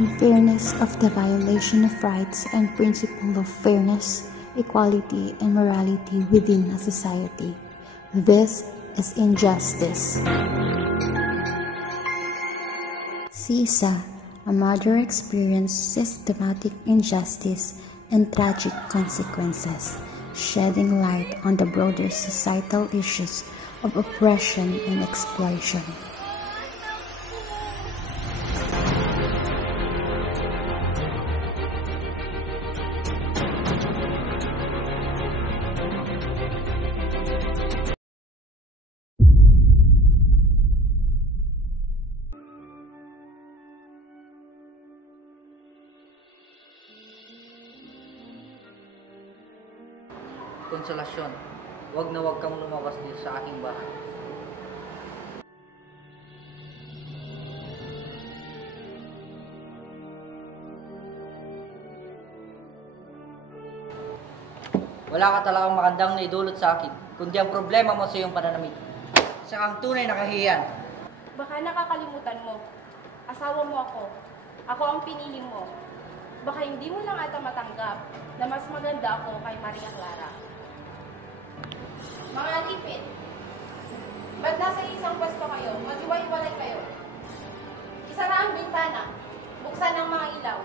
unfairness of the violation of rights and principle of fairness, equality, and morality within a society. This is injustice. Sisa, a mother experienced systematic injustice and tragic consequences, shedding light on the broader societal issues of oppression and exploitation. Konsolasyon, wag na wag kang lumabas dito sa aking bahay. Wala ka talagang magandang naidulot sa akin, kundi ang problema mo sa iyong pananamit. Sa ang tunay na kahihiyan. Baka nakakalimutan mo. Asawa mo ako. Ako ang pinili mo. Baka hindi mo lang ata matanggap na mas maganda ako kay Maria Clara. Mga alipin, ba't nasa isang pwesto kayo? Mag-iwa-iwalay kayo. Isara ang bintana. Buksan ang mga ilaw.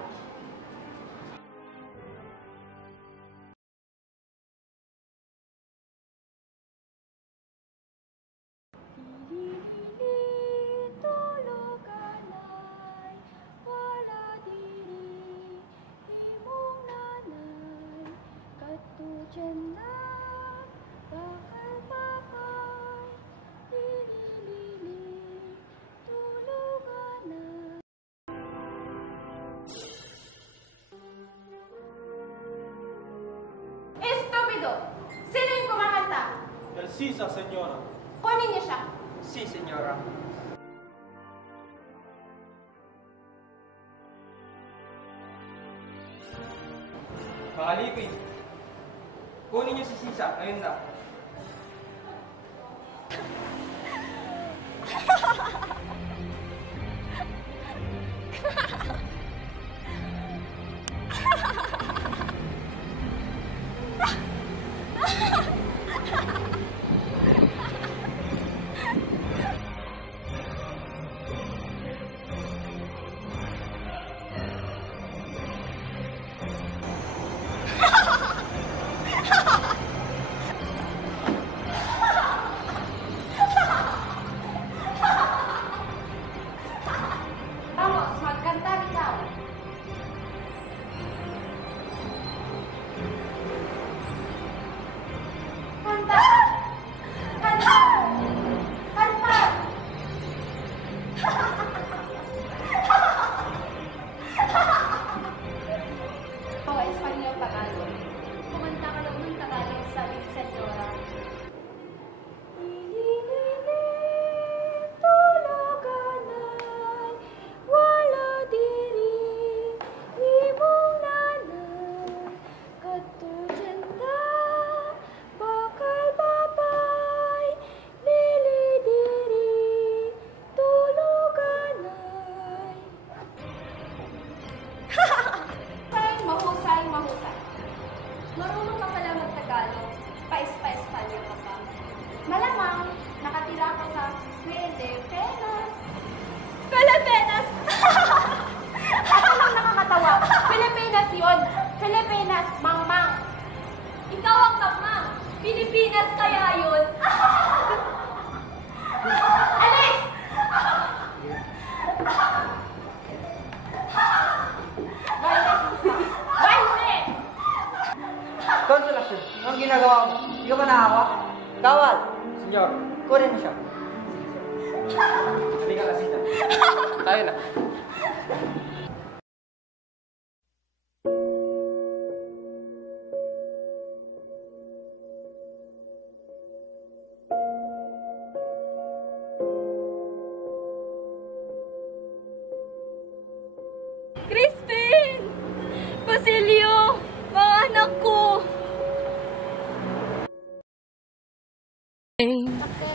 Sino yung kumakanta? El Sisa, senyora. Kunin niyo siya. Si, senyora. Mga alipin, kunin niyo si Sisa, ayun na. Marunong ka pala mag-Tagalog, pa-Espanyol ka pa. Malamang, nakatira ka sa Filipinas. Filipinas! Ako lang nakakatawa. Pilipinas yun. Pilipinas, mangmang. Ikaw ang mangmang. Pilipinas kaya yun. Alis! Konsolasyon, anong ginagawa mo? Hindi ka ba nahawak? Kawal! Senyor, kunin mo siya. Halika na, Sisa. Tayo na. Crispin! Basilio! Mga anak ko!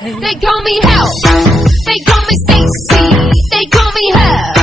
They call me help. They call me Stacy. They call me her.